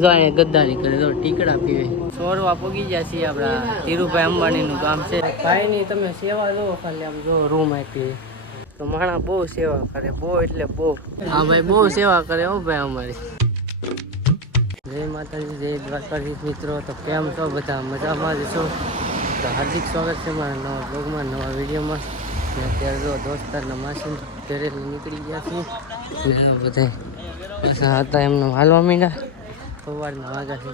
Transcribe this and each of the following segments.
જો અહીંયા ગદ્દારી કરે તો ટીકડા પીવે. સોરવા પગી ગયા છીએ આપણા ધીરુભાઈ અંબાણીનું કામ છે. ભાઈની તમે સેવા જો ખાલી આમ જો રૂમ આપી તો માણા બહુ સેવા કરે, બહુ એટલે બહુ. હા ભાઈ બહુ સેવા કરે હો ભાઈ અમારી. જય માતાજી, જય દ્વારકાધીશ મિત્રો. તો કેમ છો બધા? મજામાં જ છો? તો હાર્દિક સ્વાગત છે મારા નવા બ્લોગમાં, નવા વિડીયોમાં. ને અત્યારે જો દોસ્તારના માસી ઘરે નીકળી ગયા છીએ ને બધા પાછા હતા એમનો હાલવા માંડ્યા. સવારના વાગ્યા છે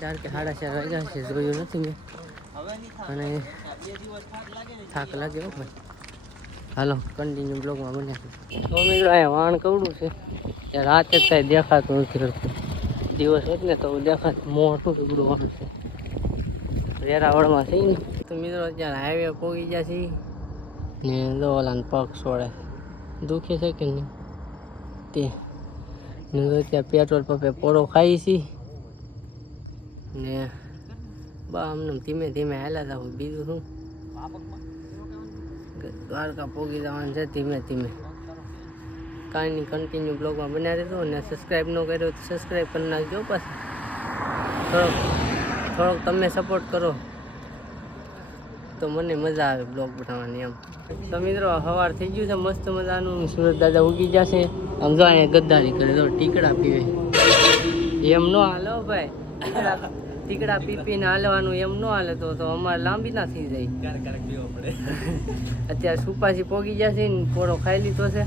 4 કે 4:30 વાગ્યા છે, જોયું નથી મેં. અને થાક લાગ્યો ભાઈ. હાલો કન્ટિન્યુ બ્લોગમાં બને. તો મિત્રો અહીંયા વાણ કવડું છે ત્યાં રાતે થાય દેખાતું નથી રડતું. દિવસ હોત ને તો દેખાતું. મોટું ટુકડું વાણ છે વેરાવળમાં છે ને. તો મિત્રો અત્યારે હાઈવે પહોંચી ગયા છીએ ને જો ઓલાને પગ સોડે દુખે છે કે નહીં તે ને ત્યાં પેટ્રોલ પંપે પોળો ખાઈ છીએ ને બા આમને ધીમે ધીમે હાલ્યા હતા. બીજું શું, દ્વારકા પહોંચી જવાનું છે ધીમે ધીમે. કાંઈ નહીં, કન્ટિન્યુ બ્લોગમાં બનાવી દેજો. ને સબસ્ક્રાઈબ ન કર્યો તો સબસ્ક્રાઈબ કરી નાખજો. પાછું થોડોક તમે સપોર્ટ કરો તો મને મજા આવે બ્લોગ બનાવવાની એમ. તો મિત્રો સવાર થઈ ગયું છે મસ્ત મજાનું. સુરત દાદા ઉગી જશે. આમ જો અહીંયા ગદ્દારી કરે તો ટીકડા પીવે. એમ ન હાલો ભાઈ, ટીકડા પી પીને હાલવાનું એમ ન હાલે તો અમારે લાંબી ના થઈ જાય. અત્યારે સુપાસી પોગી જશે ને પોળો ખાઈ લીધો છે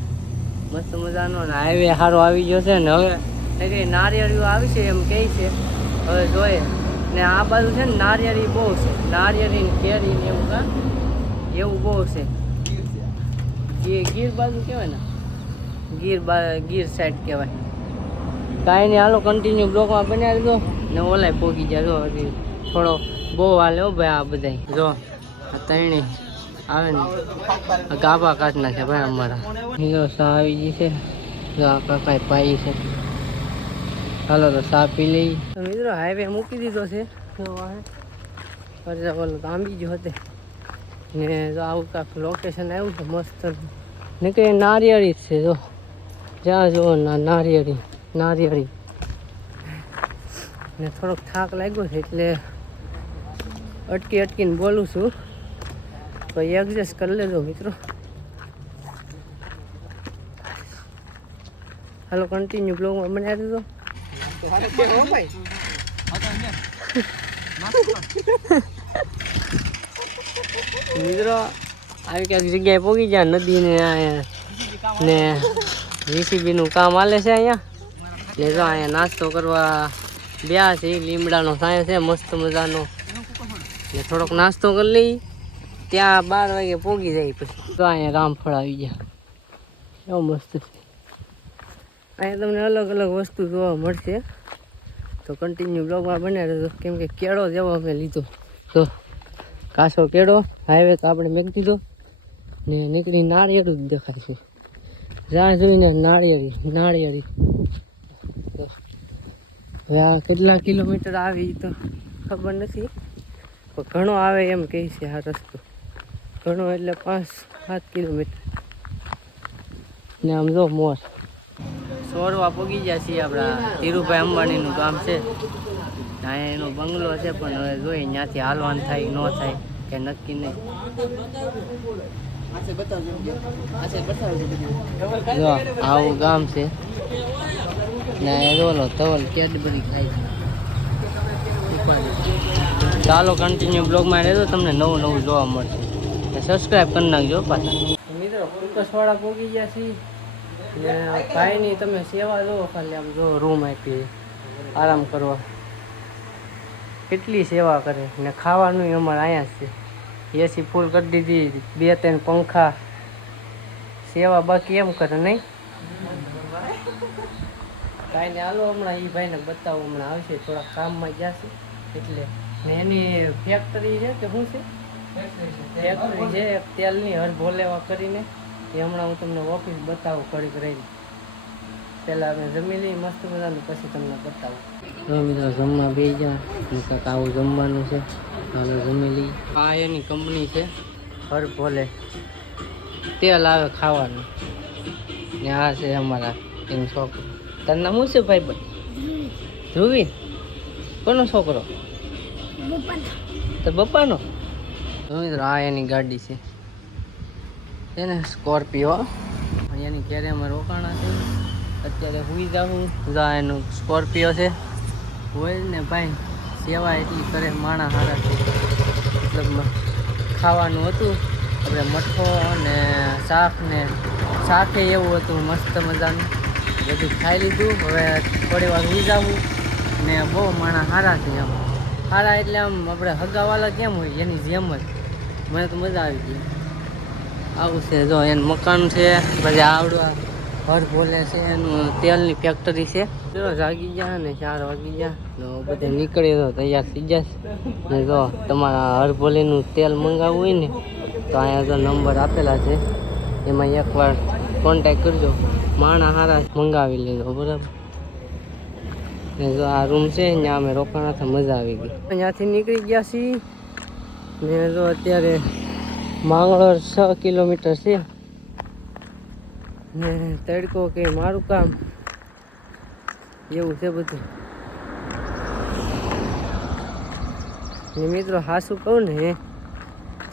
મસ્ત મજાનો. ને હાઈવે સારો આવી ગયો છે ને હવે કઈ નારિયેળીઓ આવી છે એમ કહે છે. હવે જોઈએ ને આ બાજુ છે ને નારિયેળી બહુ છે, નારિયેળી ને કેરી ને એવું કા એવું બહુ છે. ગીર બાજુ કહેવાય ને, ગીર સાઈડ કહેવાય. કાંઈ નહીં, હાલો કન્ટિન્યુ બ્લોકમાં બનાવી દો ને ઓલાય પોગી જાય. જો હજી થોડો બહુ હાલે હો ભાઈ. આ બધા જો આ ત્રણે આવે ને ગાભા કાઢના છે ભાઈ અમારા. મિત્રો સા આવી ગઈ છે, જો આ કાંઈ પાઈ છે. હાલો તો સા પી લઈ. તો મિત્રો હાઈવે મૂકી દીધો છે. બોલો આંબી ગયો હતો ને જો આવું કાંક લોકેશન આવ્યું છે મસ્ત. નીકળી નારિયેળી જ છે. જો જ્યાં જુઓ નારિયેળી ને થોડોક થાક લાગ્યો છે એટલે અટકીને બોલું છું, તો એડજસ્ટ કરી લેજો મિત્રો. હાલો કન્ટિન્યુ બ્લોગમાં બનાવી દેજો. મિત્રો આવી ક્યાંક જગ્યાએ પહોંચી જાય નદી ને જીસીબીનું કામ હાલે છે અહીંયા. ને જો અહીંયા નાસ્તો કરવા બેઠા છે. લીમડાનો સાંય છે મસ્ત મજાનો. ને થોડોક નાસ્તો કરી લઈ, ત્યાં 12 વાગે પહોંચી જાય. પછી તો અહીંયા રામફળ આવી ગયા. એવો મસ્ત છે. અહીંયા તમને અલગ અલગ વસ્તુ જોવા મળશે, તો કન્ટિન્યુ બ્લોગમાં બનાવી દેજો. કેમ કે કેળો જેવો અમે લીધો, તો કાસો કેળો હાઈવે તો આપણે મેકી દીધો ને નીકળી નાળિયેરું જ દેખાય છે. જ્યાં જોઈને નાળિયેરી. તો હવે આ કેટલા કિલોમીટર આવી તો ખબર નથી, પણ ઘણો આવે એમ કહે છે આ રસ્તો. ઘણો એટલે 5-7 કિલોમીટર. ને આમ જો મોર સોરવા પગી ગયા છીએ આપણા ધીરુભાઈ અંબાણીનું કામ છે. અહીંયા એનો બંગલો છે, પણ હવે જોઈએ ત્યાંથી હાલવાનું થાય ન થાય કે નક્કી નહીં. જો આવું ગામ છે ને રોલો તવલ કેડબરી ખાય છે. ચાલો કન્ટિન્યુ બ્લોગમાં રહેજો, તમને નવું જોવા મળશે. સબસ્ક્રાઈબ કરી નાખજો પાછા. મિત્રો ફૂકસવાળા પહોંચી ગયા છીએ ને ભાઈની તમે સેવા જો ખાલી આમ જો રૂમ આપી આરામ કરવા. કેટલી સેવા કરે ને ખાવાનું અમારે અહીંયા જ છે. એસી ફૂલ કરી દીધી, 2-3 પંખા. સેવા બાકી એમ કરે નહીં. કાંઈ નહીં, હાલો હમણાં એ ભાઈને બતાવો. હમણાં આવશે, થોડા કામમાં જશે એટલે. ને એની ફેક્ટરી છે કે શું છે? ફેક્ટરી છે તેલની હર ભોલેવા કરીને. એ હમણાં હું તમને ઓફિસ બતાવું ઘડીક રહીને. પહેલાં અમે જમી લઈએ મસ્ત મજાનું, પછી તમને બતાવું. મિત્રો જમવા બે જા કાંઈક આવું જમવાનું છે. હાલો જમી લઈએ. આ એની કંપની છે હર ભોલે, તેલ આવે ખાવાનું. ને આ છે અમારા એનું છોકરું. તારું નામ શું છે ભાઈ? ધ્રુવી કોનો છોકરો? તો બપ્પાનો. મિત્રો આ એની ગાડી છે એને સ્કોર્પિયો. એની ક્યારે અમે રોકાણા છે અત્યારે હુઈ જાઉં. એનું સ્કોર્પિયો છે હોય ને ભાઈ. સેવા એટલી કરે માણા હારા છે. મતલબ ખાવાનું હતું આપણે મઠો ને શાકે એવું હતું મસ્ત મજાનું. બધું ખાઈ લીધું. હવે થોડી વાર હુઈ જાવું ને બહુ માણા હારા છે એમ. હારા એટલે આમ આપણે હગાવાલા કેમ હોય એની જેમ જ. મને તો મજા આવી ગઈ. આવું છે જો એનું મકાન છે. પછી આવડવા ઘર બોલે છે એનું તેલની ફેક્ટરી છે. જો જાગી ગયા ને 4 વાગી ગયા તો બધે નીકળી તો તૈયાર થઈ જશે. ને જો તમારા હરભોલીનું તેલ મંગાવવું હોય ને તો અહીંયા જો નંબર આપેલા છે એમાં એકવાર કોન્ટેક કરજો. માણા હારા મંગાવી લેજો બરાબર. ને જો આ રૂમ છે ત્યાં અમે રોકાણા હતા મજા આવી ગઈ. ત્યાંથી નીકળી ગયા છીએ ને જો અત્યારે માંગરોળ 6 કિલોમીટર છે ને તડકો કે મારું કામ એવું છે બધું. ને મિત્રો હાસું કહું ને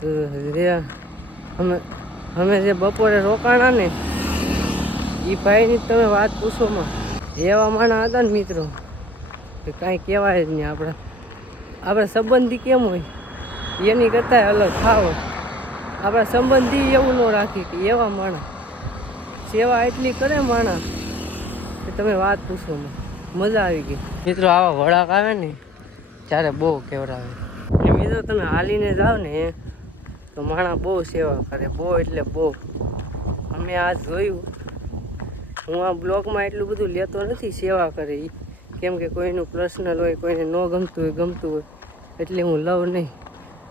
તો અમે જે બપોરે રોકાણા ને એ ભાઈની તમે વાત પૂછોમાં એવા માણા હતા ને મિત્રો કે કાંઈ કહેવાય જ નહીં. આપણા સંબંધી કેમ હોય એની કરતાં અલગ ખાવ. આપણા સંબંધી એવું ન રાખી કે એવા માણા સેવા એટલી કરે માણા કે તમે વાત પૂછોમાં મજા આવી ગઈ. મિત્રો આવા વળાક આવે ને ત્યારે બહુ કેવડાવે. ને મિત્રો તમે હાલીને જાઓ ને તો માણા બહુ સેવા કરે બહુ એટલે બહુ. અમે આ જોયું. હું આ બ્લોગમાં એટલું બધું લેતો નથી સેવા કરે એ. કેમ કે કોઈનું પર્સનલ હોય કોઈને ન ગમતું હોય એટલે હું લઉં નહીં.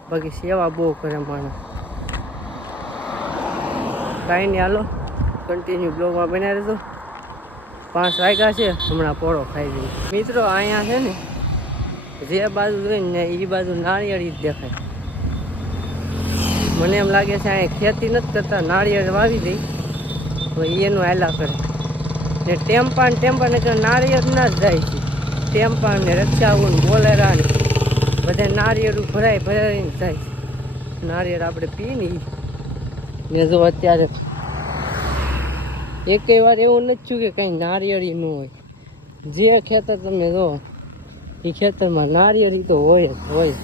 બાકી સેવા બહુ કરે માણસ. કાંઈ નહીં હાલો કન્ટિન્યુ બ્લોગમાં બનાવી દેજો. 5 વાગ્યા છે હમણાં પોળો ખાઈ દઈએ. મિત્રો અહીંયા છે ને જે બાજુ જોઈને ને એ બાજુ નાળિયેરી જ દેખાય. મને એમ લાગે છે અહીંયા ખેતી નથી કરતા નાળિયેર વાવી દઈ તો એનું હાલા કરે. ને ટેમ્પા ને નાળિયેર ના જ જાય છે. ટેમ્પા ને રક્ષાવું ને બોલેરા ને બધા નાળિયેરું ભરાઈને જાય છે. નાળિયેર આપણે પી ને જો અત્યારે એકેય વાર એવું નથી થયું કે કંઈ નાળિયેરી ન હોય. જે ખેતર તમે જો એ ખેતરમાં નાળિયેરી તો હોય જ હોય.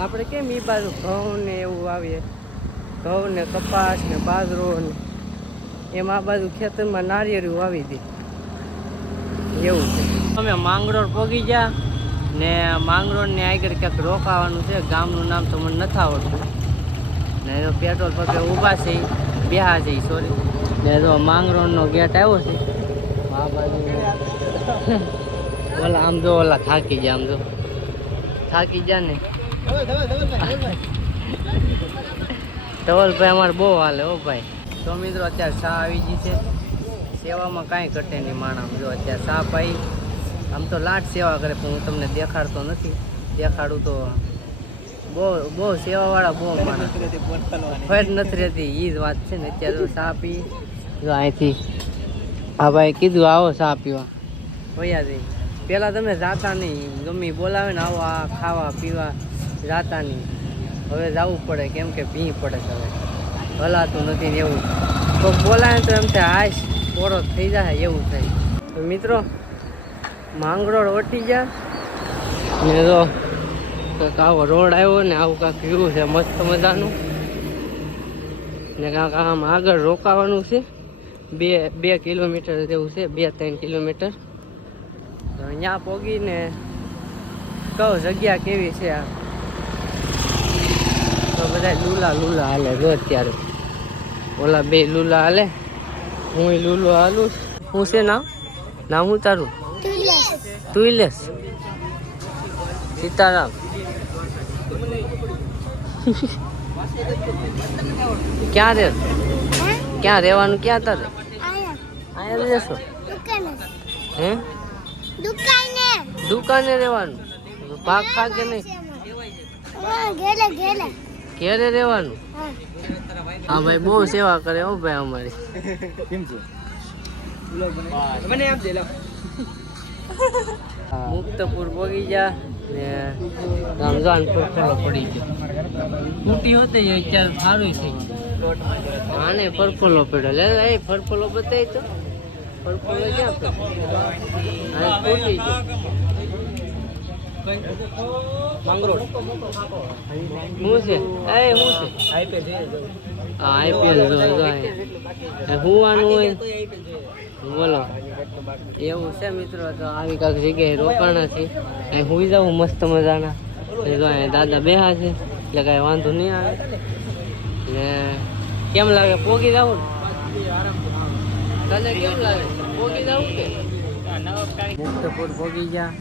આપણે કેમ એ બાજુ ઘઉં ને એવું વાવીએ ઘઉં ને કપાસ ને બાજરો ને એમ આ બાજુ ખેતરમાં નાળિયેરી વાવી દે એવું છે. અમે માંગરોળ પહોંચી ગયા ને માંગરોળની આગળ ક્યાંક રોકાવાનું છે. ગામનું નામ તો મને નથી આવડતું. ને જો પેટ્રોલ પંપે ઊભા છે બેહા છે સોરી. ને જો માંગરોળનો ગેટ આવ્યો છે આ બાજુ. ઓલા આમ જો ઓલા થાકી ગયા. આમ જો થાકી ગયા ને ધવલભાઈ અમારે બહુ હાલે હો ભાઈ. તો મિત્રો અત્યારે ચા આવી ગઈ છે. સેવામાં કાંઈ ઘટે નહીં માણસ. જો અત્યારે ચા પાઈ. આમ તો લાટ સેવા કરે પણ હું તમને દેખાડતો નથી. દેખાડું તો બહુ સેવાવાળા બહુ માણસ ફેર નથી રહેતી એ જ વાત છે ને. અત્યારે જો ચા પી જો અહીંથી હા ભાઈ કીધું આવો ચા પીવા વયા જઈ. પહેલાં તમે જાતા નહીં ગમે બોલાવે ને આવો આ ખાવા પીવા જાતા નહીં. હવે જવું પડે કેમ કે ભી પડે છે. હવે હલાતું નથી ને એવું કોઈક બોલાવે તો એમ થાય હાશ પોરો થઈ જાય એવું થાય. તો મિત્રો માંગરોળ વટી ગયા ને જો કંઈક આવો રોડ આવ્યો ને આવું કાંઈક વ્યૂ છે મસ્ત મજાનું. ને કાંઈક આમ આગળ રોકાવાનું છે 2 કિલોમીટર જેવું છે 2-3 કિલોમીટર. તો અહીંયા પહોંચીને કહું જગ્યા કેવી છે આ. તો બધા લૂલા હાલે જો અત્યારે. ઓલા 2 લૂલા હાલે હું લૂલો હાલું. હું છે નામ હું તારું? તુઈલેશ સીતારામ. ક્યાં રહેવાનું ક્યાં તારે? અહીંયા રહેશો હે? દુકાને રહેવાનું? ભાગ ખા કે નહીં? ઘેરે રહેવાનું? હા ભાઈ બહુ સેવા કરે હો ભાઈ અમારી. મુક્તપુર પગી જા ને રમઝાનપુર ખોલો પડી ગયો ફૂટી હોતી અત્યારે સારું છે આને ફરફોલો પડ્યો લે એ ફરફોલો બતાવી તો ફરફોલો ક્યાં પડ્યો આ ફૂટી ગયો માંગરોળ શું છે એ શું છે આઈપીએલ જો હુવાનું હોય બોલો એવું છે મિત્રો તો આવી કાંઈક જગ્યાએ રોકાણા છે અહીં હુઈ જાવ મસ્ત મજાના જો અહીંયા દાદા બેહા છે એટલે કાંઈ વાંધો નહીં આવે ને કેમ લાગે પોગી જવું તને કેમ લાગે પોગી જવું કે મુક્તપુર પોગી જા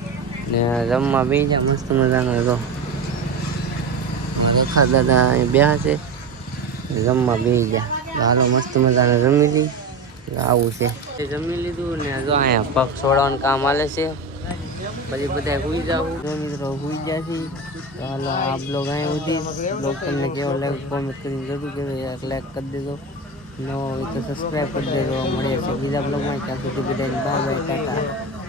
ને જમવા બેસી જા મસ્ત મજાનો જો રેખા દાદા અહીં બેહા છે જમવા બેસી જા હાલો મસ્ત મજાને જમી લઈ આવું છે જમી લીધું ને જો અહીંયા પગ છોડવાનું કામ હાલે છે પછી બધા હુઈ જાવ મિત્રો હુઈ જાય છે તો હાલો આ બ્લોગ અહીં સુધી બ્લોગ તમને કેવો લાગે કોમેન્ટ કરીને જરૂર જરૂર લાઈક કરી દેજો નવો હોય તો સબસ્ક્રાઈબ કરી દેજો મળીએ છીએ બીજા બ્લોગમાં ત્યાં સુધી બધાને બાય બાય ટાટા